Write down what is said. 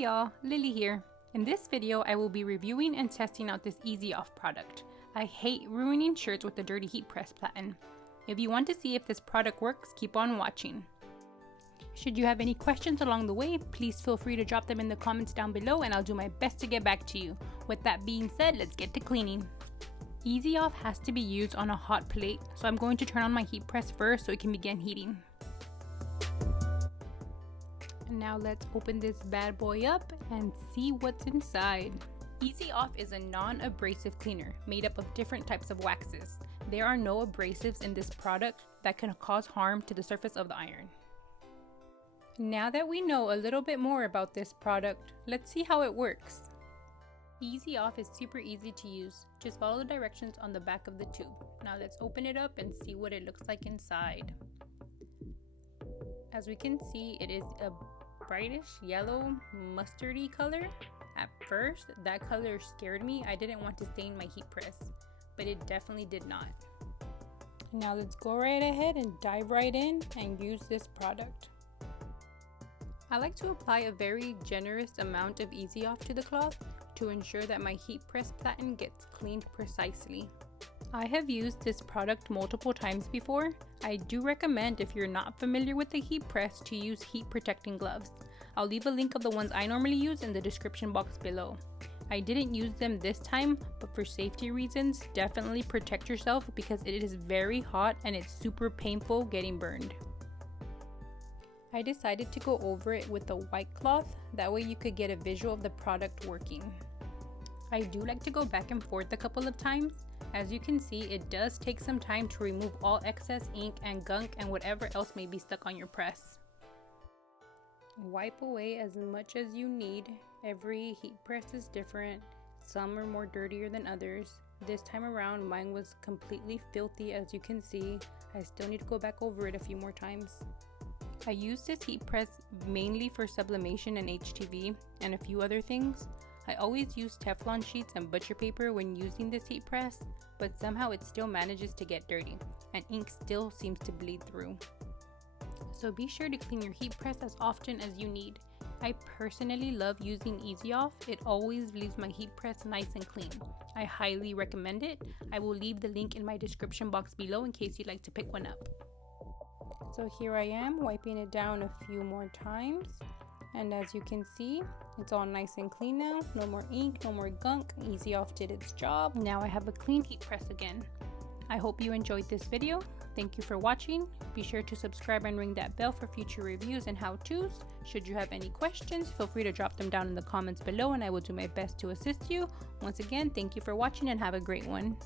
Hey y'all, Lily here. In this video, I will be reviewing and testing out this Easy Off product. I hate ruining shirts with the dirty heat press platen. If you want to see if this product works, keep on watching. Should you have any questions along the way, please feel free to drop them in the comments down below and I'll do my best to get back to you. With that being said, let's get to cleaning. Easy Off has to be used on a hot plate, so I'm going to turn on my heat press first so it can begin heating. Now let's open this bad boy up and see what's inside. Easy Off is a non-abrasive cleaner made up of different types of waxes. There are no abrasives in this product that can cause harm to the surface of the iron. Now that we know a little bit more about this product, let's see how it works. Easy Off is super easy to use. Just follow the directions on the back of the tube. Now let's open it up and see what it looks like inside. As we can see, it is a brightish yellow mustardy color. At first, that color scared me. I didn't want to stain my heat press, but it definitely did not. Now let's go right ahead and dive right in and use this product. I like to apply a very generous amount of Easy Off to the cloth to ensure that my heat press platen gets cleaned precisely. I have used this product multiple times before. I do recommend, if you're not familiar with the heat press, to use heat protecting gloves. I'll leave a link of the ones I normally use in the description box below. I didn't use them this time, but for safety reasons, definitely protect yourself because it is very hot and it's super painful getting burned. I decided to go over it with a white cloth, that way you could get a visual of the product working. I do like to go back and forth a couple of times. As you can see, it does take some time to remove all excess ink and gunk and whatever else may be stuck on your press. Wipe away as much as you need. Every heat press is different. Some are more dirtier than others. This time around, mine was completely filthy, as you can see. I still need to go back over it a few more times. I use this heat press mainly for sublimation and HTV and a few other things. I always use Teflon sheets and butcher paper when using this heat press, but somehow it still manages to get dirty, and ink still seems to bleed through. So be sure to clean your heat press as often as you need. I personally love using Easy Off. It always leaves my heat press nice and clean. I highly recommend it. I will leave the link in my description box below in case you'd like to pick one up. So here I am wiping it down a few more times. And as you can see, it's all nice and clean now. No more ink, no more gunk. Easy Off did its job. Now I have a clean heat press again. I hope you enjoyed this video. Thank you for watching. Be sure to subscribe and ring that bell for future reviews and how-tos. Should you have any questions, feel free to drop them down in the comments below and I will do my best to assist you. Once again, thank you for watching and have a great one.